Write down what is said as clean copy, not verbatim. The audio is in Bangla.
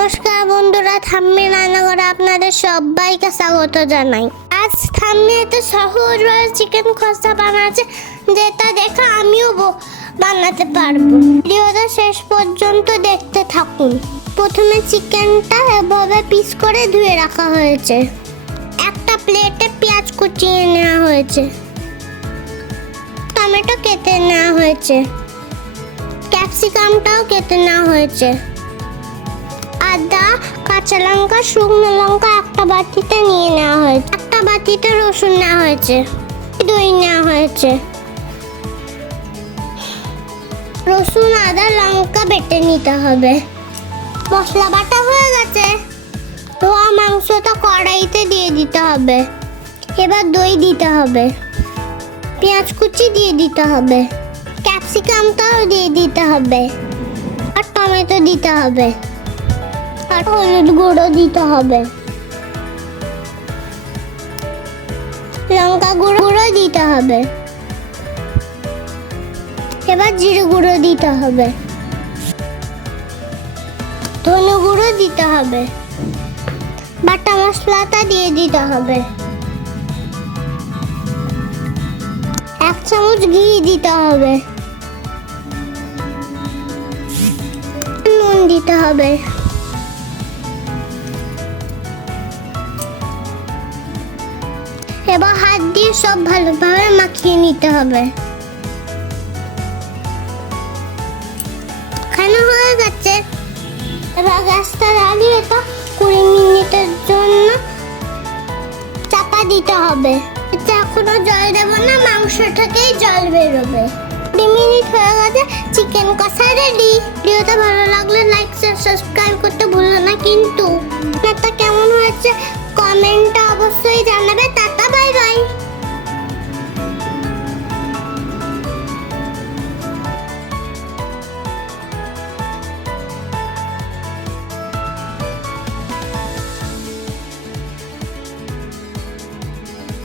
নমস্কার বন্ধুরা, থাম্মি রান্নাঘরে আপনাদের সবাইকে স্বাগত জানাই। আজ থাম্মি এত সহজভাবে চিকেন কষা বানাচ্ছে যেটা দেখে আমিও বানাতে পারবো। ভিডিওটা শেষ পর্যন্ত দেখতে থাকুন। প্রথমে চিকেনটা এভাবে পিস করে ধুয়ে রাখা হয়েছে। একটা প্লেটে পেঁয়াজ কুচিয়ে নেওয়া হয়েছে, টমেটো কেটে নেওয়া হয়েছে, ক্যাপসিকামটাও কেটে নেওয়া হয়েছে, আদা, কাঁচা লঙ্কা, শুকনো লঙ্কা একটা বাটিতে নিয়ে নেওয়া হয়েছে, একটা বাটিতে রসুন নেওয়া হয়েছে, দই নেওয়া হয়েছে, রসুন আদা লঙ্কা বেটে নিতে হবে। মশলা বাটা হয়ে গেছে, ধোয়া মাংসটা কড়াইতে দিয়ে দিতে হবে। এবার দই দিতে হবে, পেঁয়াজ কুচি দিয়ে দিতে হবে, ক্যাপসিকামটাও দিয়ে দিতে হবে, আর টমেটো দিতে হবে, আর হলুদ গুঁড়ো দিতে হবে, লঙ্কা গুঁড়ো দিতে হবে। এবার জিরে গুঁড়ো দিতে হবে, ধনে গুঁড়ো দিতে হবে, বাটা মশলাটা দিয়ে দিতে হবে, 1 চামচ ঘি দিতে হবে, নুন দিতে হবে, এবার হাত দিয়ে সব ভালোভাবে মাখিয়ে নিতে হবে। খানা হয়ে গেছে, এবার গ্যাসটা জ্বালিয়ে এটা 20 মিনিটের জন্য চাপা দিতে হবে। এটা এখনো জল দেবো না, মাংস থেকেই জল বেরোবে। 20 মিনিট হয়ে গেছে, চিকেন কষা রেডি। ভিডিওটা ভালো লাগলে লাইক সাবস্ক্রাইব করতে ভুলো না কিন্তু। এটা কেমন হয়েছে কমেন্টটা অবশ্যই